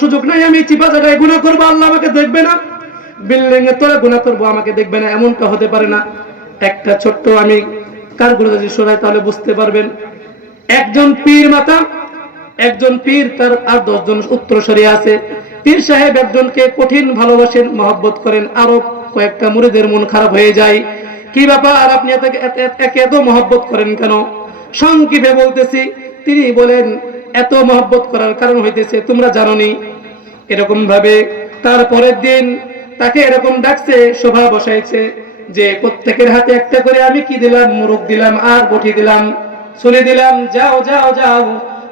সুযোগ নাই আমি চিপা জায়গায় গুনাহ করবো, আল্লাহ আমাকে দেখবে না, বিল্ডিং এর তলে গুনাহ করবো আমাকে দেখবে না, এমনটা হতে পারে না। একটা ছোট্ট আমি কারগুলো যদি শোনাই তাহলে বুঝতে পারবেন। একজন পীর মাতা, একজন পীর তার আর 10 জন উত্তরসূরি আছে। পীর সাহেব একজনকে কঠিন ভালোবাসেন, মহব্বত করেন, আরো কয়েকটা মুরিদের মন খারাপ হয়ে যায়। কি ব্যাপার, আপনি একে এত মহব্বত করেন কেন? সংক্ষেপে বলতেছি, তিনি বলেন এত মহব্বত করার কারণ হইতেছে তোমরা জানোনি। এরকম ভাবে তার পরের দিন তাকে এরকম ডাকছে, সভা বসাইছে যে প্রত্যেকের হাতে একটা করে আমি কি দিলাম, মুরগ দিলাম আর বটি দিলাম, ছুরি দিলাম, যাও যাও যাও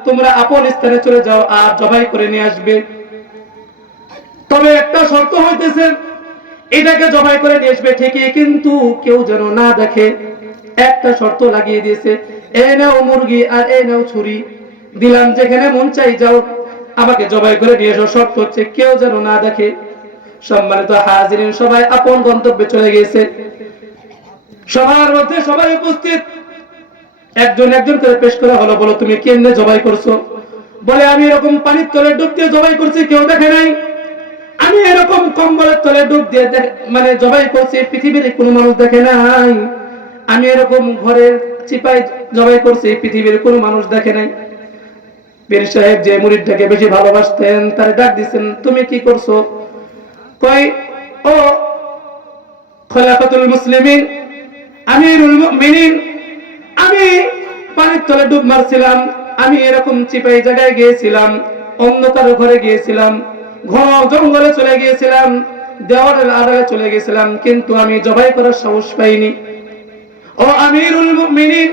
তোমরা আপন স্থানে চলে যাও আর জবাই করে নিয়ে আসবে। তবে একটা শর্ত হইতেছে, এটাকে জবাই করে নিয়ে আসবে ঠিকই, কিন্তু কেউ যেন না দেখে। একটা শর্ত লাগিয়ে দিয়েছে, এই নাও মুরগি আর এই নাও ছুরি, দিলাম যেখানে মন চাই যাও আমাকে জবাই করে নিয়ে এসো, শর্ত হচ্ছে কেউ যেন না দেখে। সম্মানিত হাজিরিন, সবাই আপন গন্তব্যে চলে গেছে। সবার মধ্যে সবাই উপস্থিত, একজন একজন করে পেশ করা হলো, বলো তুমি কেমনে জবাই করছো? বলে আমি এরকম পানির তলে ডুব দিয়ে জবাই করছি, কেউ দেখে নাই। আমি এরকম কম্বলের তলে ডুব দিয়ে মানে জবাই করছি, পৃথিবীর কোনো মানুষ দেখে নাই। আমি এরকম ঘরের চিপাই জবাই করছি, পৃথিবীর কোনো মানুষ দেখে নাই। পীর সাহেব যে মুরিদটাকে বেশি ভালোবাসতেন তার ডাক দিচ্ছেন, তুমি কি করছো? কয়, ও খলিফাতুল মুসলিমিন, আমিরুল মুমিনিন, আমি পানির তলে ডুব মারছিলাম, আমি এরকম চিপাই জায়গায় গিয়েছিলাম, অন্ধকার ঘরে গিয়েছিলাম, ঘন জঙ্গলে চলে গিয়েছিলাম, দেওয়ালের আড়ালে চলে গেছিলাম, কিন্তু আমি জবাই করার সাহস পাইনি। ও আমিরুল মুমিনিন,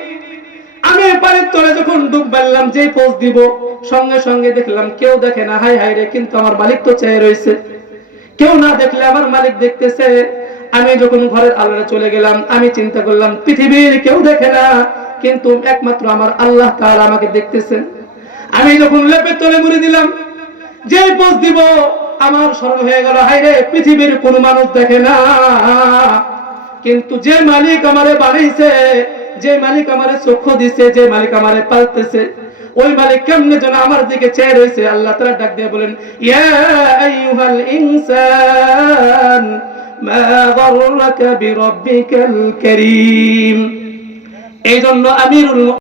আমি পানির তলে যখন ডুব মারলাম, যেই পোজ দিব সঙ্গে সঙ্গে দেখলাম কেউ দেখে না, হাই হাই রে, কিন্তু আমার মালিক তো চেয়ে রয়েছে। কেউ না দেখলে আমার মালিক দেখতেছে। আমি যখন ঘরের আড়ালে চলে গেলাম, আমি চিন্তা করলাম পৃথিবীর কেউ দেখে না, কিন্তু একমাত্র আমার আল্লাহ তাআলা আমাকে দেখতেছেন। আমি যখন লেপের তলে মুড়ি দিলাম, যে পোজ দিব আমার স্মরণ হয়ে গেল, হায় রে, পৃথিবীর কোনো মানুষ দেখে না, কিন্তু যে মালিক আমারে বানাইছে, যে মালিক আমারে চক্ষু দিছে, যে মালিক আমারে পালতেছে, ওই মালিক কেমনে যেন আমার দিকে চেয়ে রয়েছে। আল্লাহ তাআলা ডাক দিয়ে বলেন, ইয়া আইয়ুহাল ইনসান মা গাররাকা বিরাব্বিকাল কারীম। এই জন্য আমিরুল